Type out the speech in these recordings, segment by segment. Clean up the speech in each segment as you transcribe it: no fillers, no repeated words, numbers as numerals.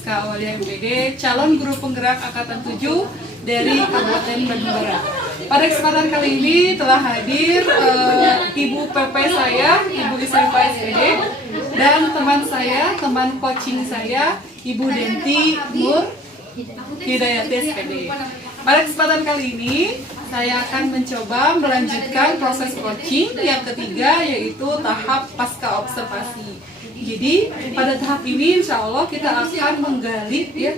Rizka Aulia MPD, calon guru penggerak Angkatan 7 dari Kabupaten Bandung Barat. Pada kesempatan kali ini telah hadir Ibu PP saya, Ibu Isrifa SPD, dan teman saya, teman coaching saya, Ibu Denti Nur Hidayati SPD. Pada kesempatan kali ini, saya akan mencoba melanjutkan proses coaching yang ketiga, yaitu tahap pasca observasi. Jadi pada tahap ini insya Allah kita akan menggali ya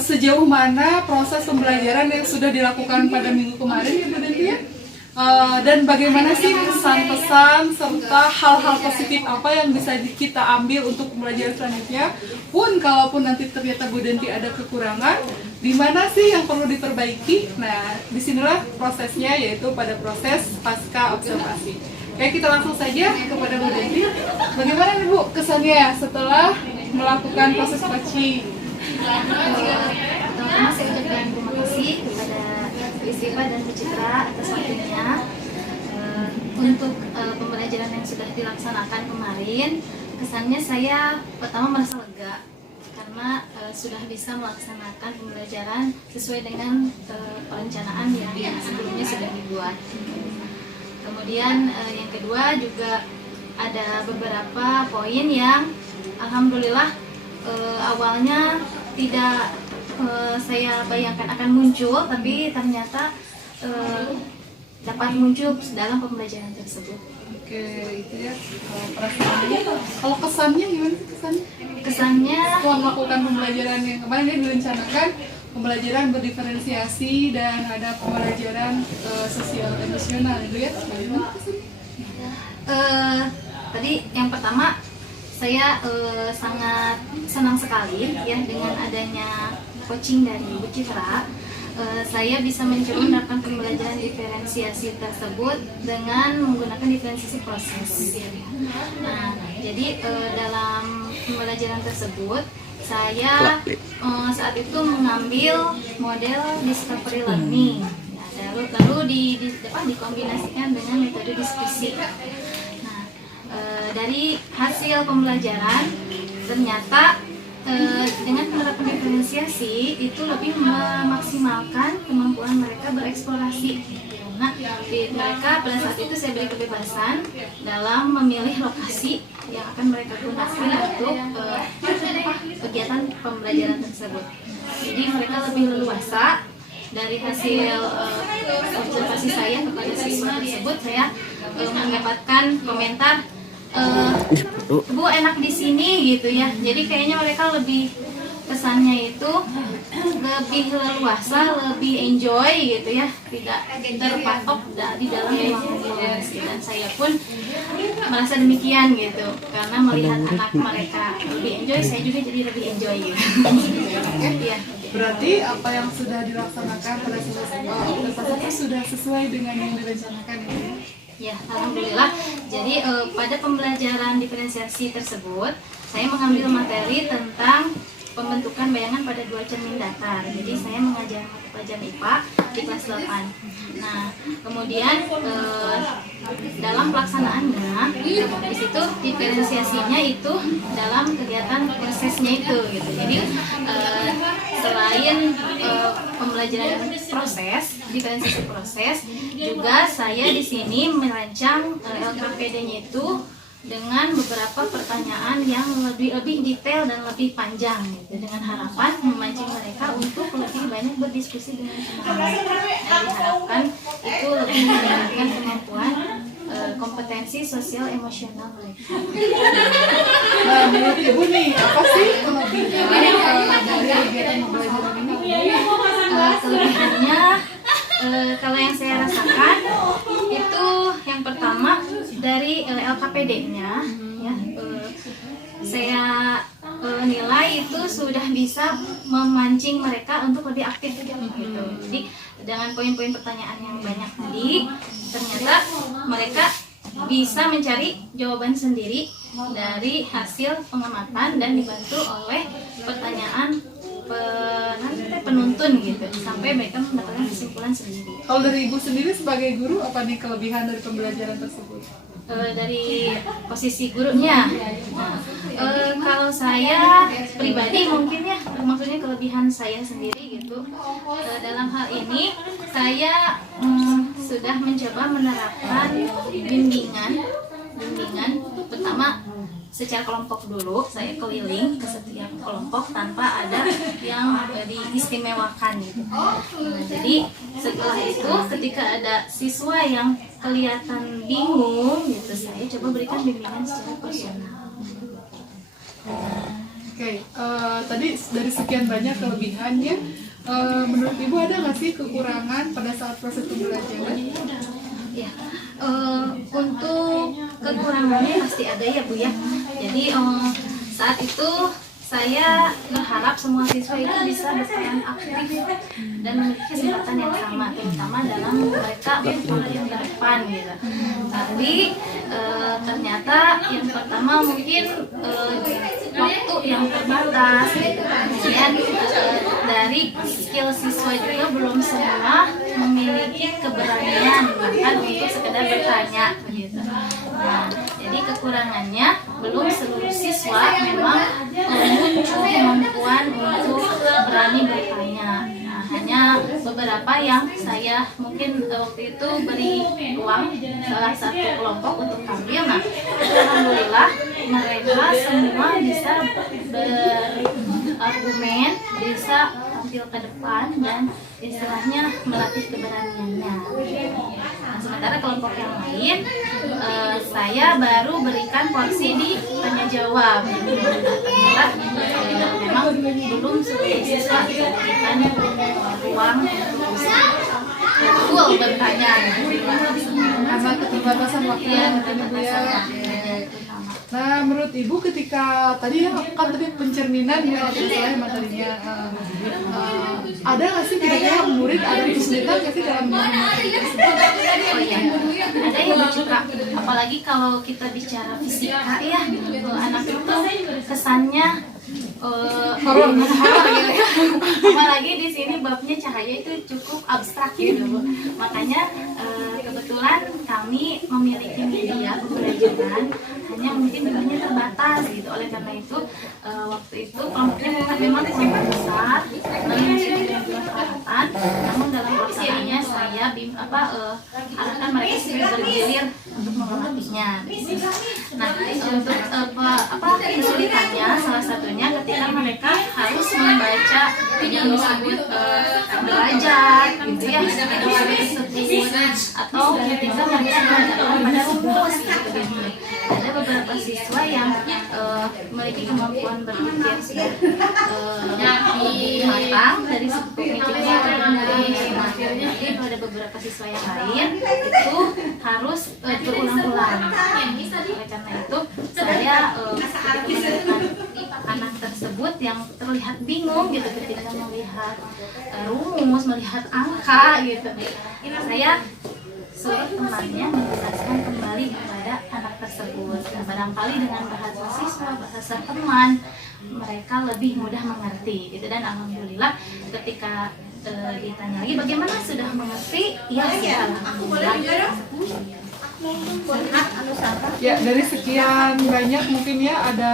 sejauh mana proses pembelajaran yang sudah dilakukan pada minggu kemarin ya Bu Denti ya. Dan bagaimana sih pesan-pesan serta hal-hal positif apa yang bisa kita ambil untuk pembelajaran selanjutnya. Pun kalaupun nanti ternyata Bu Denti ada kekurangan, di mana sih yang perlu diperbaiki. Nah, disinilah prosesnya, yaitu pada proses pasca observasi. Oke, kita langsung saja kepada Bu Denti. Bagaimana nih Bu kesannya setelah melakukan proses coaching? Pertama saya ucapkan terima kasih kepada Isrifa dan Bu Citra atas waktunya untuk pembelajaran yang sudah dilaksanakan kemarin. Kesannya saya pertama merasa lega karena sudah bisa melaksanakan pembelajaran sesuai dengan perencanaan yang sebelumnya sudah dibuat. Kemudian yang kedua juga ada beberapa poin yang alhamdulillah awalnya tidak saya bayangkan akan muncul, tapi ternyata dapat muncul dalam pembelajaran tersebut. Oke, itu ya perasaannya. Kalau kesannya gimana sih kesannya? Kesannya Setelah melakukan pembelajaran yang kemarin dia direncanakan pembelajaran berdiferensiasi dan ada pembelajaran sosial emosional itu ya. Bagaimana kesannya? Tadi yang pertama saya sangat senang sekali ya dengan adanya coaching dari Bu Citra. Saya bisa mencoba menerapkan pembelajaran diferensiasi tersebut dengan menggunakan diferensiasi proses. Nah, jadi dalam pembelajaran tersebut saya saat itu mengambil model discovery learning. Nah, lalu dikombinasikan dengan metode diskusi. Nah, dari hasil pembelajaran ternyata dengan penerapan diferensiasi itu lebih memaksimalkan kemampuan mereka bereksplorasi. Nah, mereka pada saat itu saya beri kebebasan dalam memilih lokasi yang akan mereka gunakan untuk kegiatan pembelajaran tersebut. Jadi mereka lebih leluasa. Dari hasil observasi saya kepada siswa tersebut, saya mendapatkan komentar, Bu enak di sini gitu ya. Jadi kayaknya mereka lebih kesannya itu lebih leluasa, lebih enjoy gitu ya, tidak terpatok di dalam ruangan kelas. Dan saya pun merasa demikian gitu, karena melihat anak mereka lebih enjoy, saya juga jadi lebih enjoy gitu. Ya. Berarti apa yang sudah dilaksanakan pada observasi sudah sesuai dengan yang direncanakan ya? Ya, alhamdulillah. Jadi pada pembelajaran diferensiasi tersebut, saya mengambil materi tentang pembentukan bayangan pada dua cermin datar. Jadi saya mengajar mata pelajaran IPA di kelas 8. Nah, kemudian dalam pelaksanaannya di situ diferensiasinya itu dalam kegiatan prosesnya itu gitu. Jadi selain pembelajaran proses, diferensiasi proses, juga saya di sini merancang LKPD-nya itu dengan beberapa pertanyaan yang lebih detail dan lebih panjang gitu, dengan harapan memancing mereka untuk lebih banyak berdiskusi dengan teman-teman. Diharapkan itu lebih meningkatkan kemampuan kompetensi sosial emosional mereka. Nah, menurut Ibu nih, apa sih kelebihan dari kegiatan pembelajaran ini? Kelebihannya kalau yang saya rasakan itu yang pertama dari LKPD-nya ya, saya nilai itu sudah bisa memancing mereka untuk lebih aktif gitu. Jadi dengan poin-poin pertanyaan yang banyak tadi, ternyata mereka bisa mencari jawaban sendiri dari hasil pengamatan dan dibantu oleh pertanyaan penuntun gitu, sampai mereka mendapatkan kesimpulan sendiri. Kalau dari Ibu sendiri sebagai guru, apa nih kelebihan dari pembelajaran tersebut? dari posisi gurunya. Nah, kalau saya pribadi mungkin ya, maksudnya kelebihan saya sendiri gitu. Dalam hal ini saya sudah mencoba menerapkan bimbingan pertama secara kelompok dulu. Saya keliling ke setiap kelompok tanpa ada yang diistimewakan gitu. Nah, jadi setelah itu ketika ada siswa yang kelihatan bingung gitu, saya coba berikan bimbingan secara personal. Oke, tadi dari sekian banyak kelebihannya, menurut Ibu ada nggak sih kekurangan pada saat proses pembelajaran? Ya, untuk kekurangannya pasti ada ya Bu ya. Jadi saat itu saya berharap semua siswa itu bisa berperan aktif dan memiliki kesempatan yang sama, terutama dalam mereka bertampil ke depan gitu. Tapi ternyata yang pertama mungkin waktu yang terbatas gitu. Kemudian dari skill siswa juga belum semua memiliki keberanian bahkan untuk sekedar bertanya gitu. Nah, jadi kekurangannya belum seluruh siswa memang muncul kemampuan untuk berani bertanya. Nah, hanya beberapa yang saya mungkin waktu itu beri ruang salah satu kelompok untuk tampil. Nah, alhamdulillah mereka semua bisa berargumen, bisa tampil ke depan dan istilahnya melatih keberaniannya. Nah, sementara kelompok yang lain saya baru berikan porsi di tanya jawab. Ternyata memang belum seluruh siswa diberikan ruang untuk bisa full bertanya Karena keterbatasan waktu ya, mungkin Ibu ya. Nah, menurut Ibu ketika tadi ya kan tadi pencerminan ya tidak salah materinya, ada nggak sih kira-kira murid ada kesulitan nggak sih dalam memahami tersebut? Oh iya, ada yang suka, apalagi kalau kita bicara fisika ya, anak itu kesannya Horor. apalagi di sini babnya cahaya itu cukup abstrak gitu Bu. Makanya kebetulan kami memiliki media pembelajaran, hanya mungkin medianya terbatas gitu. Oleh karena itu waktu itu kelompoknya memang kelompok besar, lalu sudah peralatan, namun dalam pelaksanaannya saya arahkan mereka supaya bergilir untuk melatihnya. Nah, untuk kesulitannya salah satunya ketika mereka harus membaca yang disebut derajat gitu ya, atau ketika mereka menggunakan pada rumus gitu. Ada beberapa siswa yang memiliki kemampuan berpikir matang dari segi pemikirannya tapi pada beberapa siswa yang lain itu harus berulang-ulang. Oleh karena itu saya menemukan anak tersebut yang terlihat bingung gitu ketika melihat rumus, melihat angka gitu. Saya suruh temannya menjelaskan kembali kepada anak tersebut. Nah, barangkali dengan bahasa siswa, bahasa teman, mereka lebih mudah mengerti gitu. Dan alhamdulillah ketika ditanya lagi bagaimana sudah mengerti, ya alhamdulillah. Ya, dari sekian banyak mungkin ya ada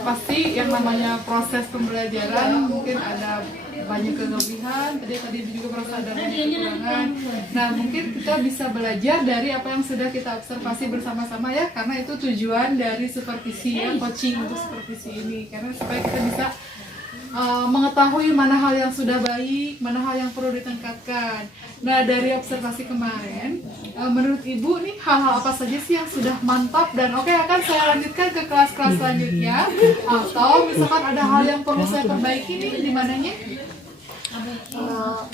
pasti yang namanya proses pembelajaran mungkin ada banyak kelebihan, tadi juga merasa ada banyak kekurangan. Nah, mungkin kita bisa belajar dari apa yang sudah kita observasi bersama-sama ya, karena itu tujuan dari supervisi ya, coaching untuk supervisi ini, karena supaya kita bisa mengetahui mana hal yang sudah baik, mana hal yang perlu ditingkatkan. Nah, dari observasi kemarin, menurut Ibu nih hal-hal apa saja sih yang sudah mantap dan oke akan saya lanjutkan ke kelas-kelas selanjutnya, atau misalkan ada hal yang perlu saya perbaiki nih di mananya?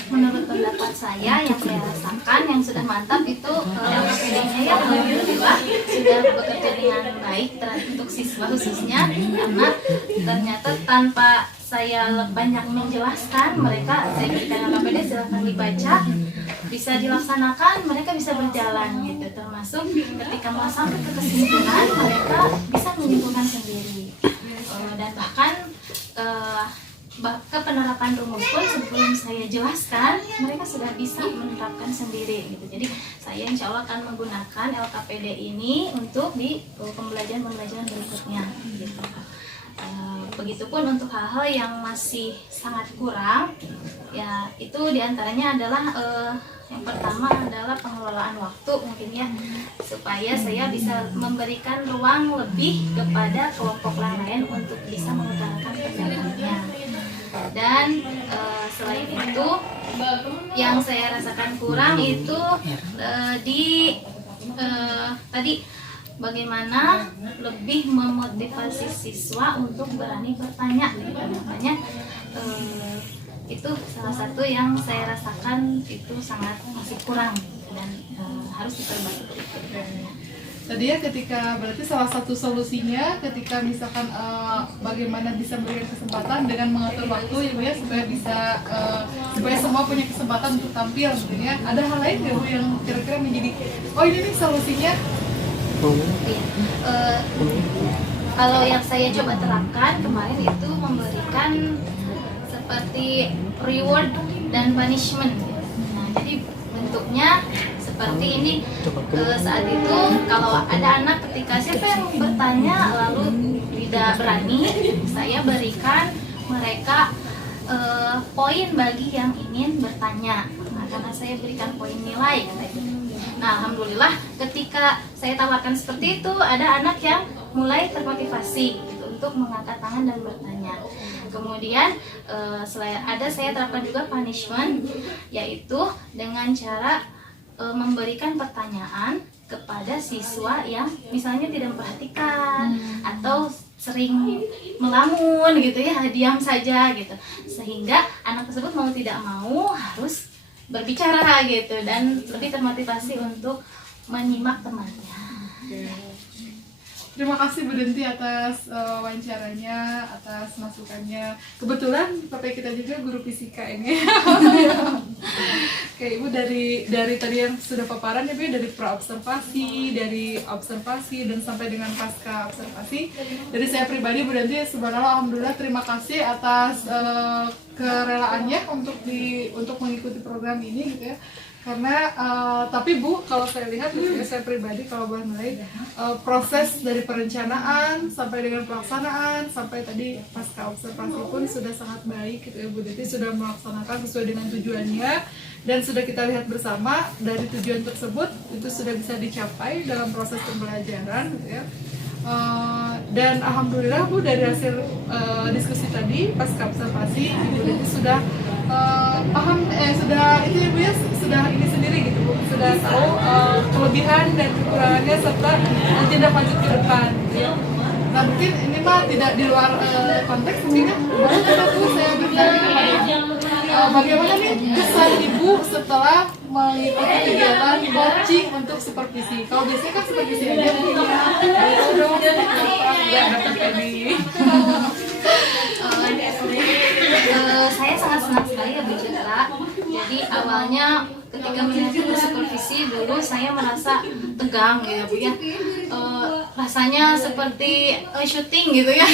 Menurut pendapat saya yang saya rasakan yang sudah mantap itu PD-nya ya alhamdulillah sudah bekerja dengan baik untuk siswa khususnya, karena ternyata tanpa saya banyak menjelaskan mereka, saya berikan KPD silahkan dibaca, bisa dilaksanakan, mereka bisa berjalan gitu, termasuk ketika mau sampai ke kesimpulan mereka bisa menyimpulkan sendiri dan bahkan ke penerapan rumus pun sebelum saya jelaskan mereka sudah bisa menerapkan sendiri gitu. Jadi saya insya Allah akan menggunakan LKPD ini untuk di pembelajaran berikutnya gitu. Begitupun untuk hal-hal yang masih sangat kurang, ya itu diantaranya adalah yang pertama adalah pengelolaan waktu mungkin ya, supaya saya bisa memberikan ruang lebih kepada kelompok lain untuk bisa mengutarakan pendapatnya. Dan selain itu yang saya rasakan kurang itu tadi bagaimana lebih memotivasi siswa untuk berani bertanya gitu. Makanya itu salah satu yang saya rasakan itu sangat masih kurang dan harus diperbaiki berikutnya. Tadi ya ketika berarti salah satu solusinya ketika misalkan bagaimana bisa memberikan kesempatan dengan mengatur waktu ya Bu ya, supaya bisa supaya semua punya kesempatan untuk tampil gitu ya. Ada hal lain nggak Bu yang kira-kira menjadi oh ini nih solusinya? Kalau yang saya coba terapkan kemarin itu memberikan seperti reward dan punishment. Nah, jadi bentuknya seperti ini. Saat itu kalau ada anak ketika siapa yang bertanya lalu tidak berani, saya berikan mereka poin bagi yang ingin bertanya. Nah, karena saya berikan poin nilai gitu. Nah, alhamdulillah ketika saya tawarkan seperti itu ada anak yang mulai termotivasi gitu, untuk mengangkat tangan dan bertanya. Kemudian saya terapkan juga punishment, yaitu dengan cara memberikan pertanyaan kepada siswa yang misalnya tidak memperhatikan atau sering melamun gitu ya, diam saja gitu, sehingga anak tersebut mau tidak mau harus berbicara gitu dan lebih termotivasi untuk menyimak temannya. Terima kasih Bu Denti atas wawancaranya, atas masukannya. Kebetulan Bapak kita juga guru fisika ini. Oke, Ibu dari tadi yang sudah paparan ya Bu, dari pra-observasi, dari observasi dan sampai dengan pasca observasi. Dari saya pribadi Bu Denti subhanallah alhamdulillah terima kasih atas kerelaannya untuk mengikuti program ini gitu ya. Karena tapi Bu, kalau saya lihat gitu ya, saya pribadi kalau boleh mulai proses dari perencanaan sampai dengan pelaksanaan sampai tadi pasca observasi pun sudah sangat baik gitu ya Bu Denti, sudah melaksanakan sesuai dengan tujuannya dan sudah kita lihat bersama dari tujuan tersebut itu sudah bisa dicapai dalam proses pembelajaran gitu ya. Dan alhamdulillah Bu, dari hasil diskusi tadi pasca observasi Ibu Denti sudah paham sudah itu ya Bu ya, sudah ini sendiri gitu Bu, sudah tahu kelebihan dan kekurangannya serta tindak lanjut ke depan gitu ya. Nah mungkin ini mah tidak di luar konteks mungkin ya, boleh kita tuh saya bertanya kepada bagaimana nih kesan Ibu setelah mengikuti kegiatan coaching untuk supervisi. Kalau biasanya kan supervisi aja punya itu dong nggak dapat ini. Saya sangat senang sekali ya Bu Citra. Jadi awalnya ketika mengikuti supervisi dulu saya merasa tegang gitu Bu ya. Rasanya seperti syuting gitu ya.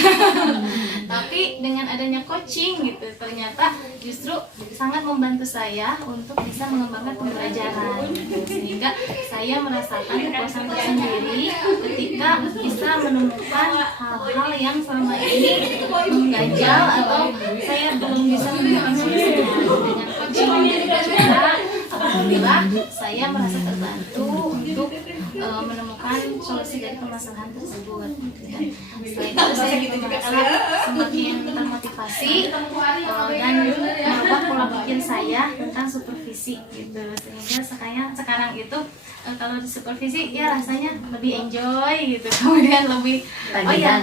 Tapi dengan adanya coaching gitu ternyata justru sangat membantu saya untuk bisa mengembangkan pembelajaran gitu. Sehingga saya merasakan kepuasan tersendiri ketika bisa menemukan hal-hal yang selama ini mengganjal atau saya belum bisa menemukan solusinya. Dengan coaching dari Bu Citra, alhamdulillah saya merasa terbantu untuk menemukan solusi dari permasalahan tersebut. Dan selain itu saya juga merasa semakin termotivasi dan merubah pola pikir saya tentang supervisi gitu. Sehingga sekarang itu kalau di supervisi ya rasanya lebih enjoy gitu, kemudian lebih tagihan.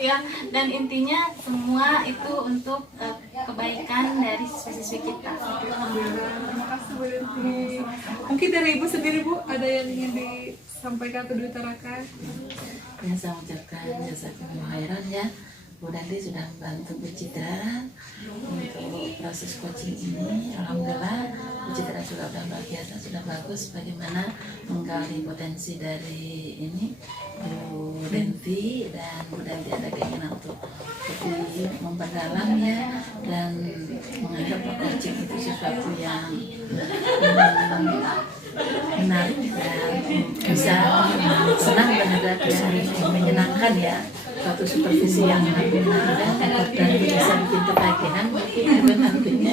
Ya, dan intinya semua itu untuk kebaikan dari siswa-siswi kita. Terima kasih Bu Denti. Mungkin dari Ibu sendiri Bu, ada yang ingin disampaikan ke Dwi Tarakan? Ya, saya ucapkan jazakumullah khairan ya. Bu Denti sudah membantu Bu Citra untuk proses coaching ini. Alhamdulillah Bu Citra juga sudah luar biasa, sudah bagus bagaimana menggali potensi dari ini Bu Denti, dan Bu Denti ada keinginan untuk lebih memperdalam ya, dan menganggap bahwa coaching itu sesuatu yang menarik dan bisa senang terhadap yang menyenangkan ya, suatu supervisi yang menyenangkan dan bisa bikin ketagihan itu nantinya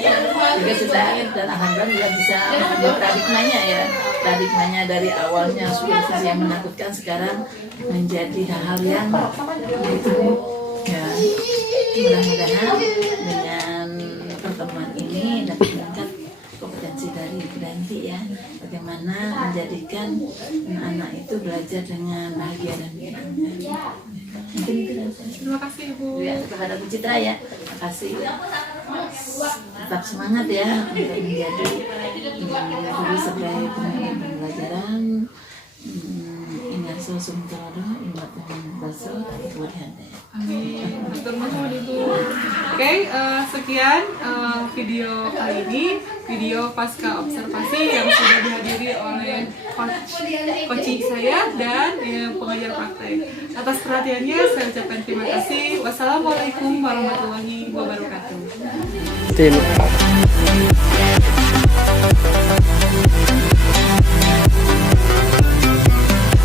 juga sudah, dan alhamdulillah juga bisa membuat paradigmanya ya, paradigmanya dari awalnya supervisi yang menakutkan sekarang menjadi hal-hal yang itu ya. Mudah-mudahan dengan pertemuan ini dapat meningkat kompetensi dari Ibu Danti ya, bagaimana menjadikan anak itu belajar dengan bahagia dan menyenangkan. Mungkin itu saja. Terima kasih Ibu. Ya, kepada Bu Citra ya, terima kasih. Tetap semangat ya untuk menjadi guru sebagai pembelajaran. Ingat sumtoro, ingat baso, kemudian. Amin. Terima Ibu. Oke, sekian video kali ini, video pasca observasi yang sudah dihadiri oleh coaching saya dan pengajar praktek. Atas perhatiannya saya ucapkan terima kasih. Wassalamualaikum warahmatullahi wabarakatuh. Tim.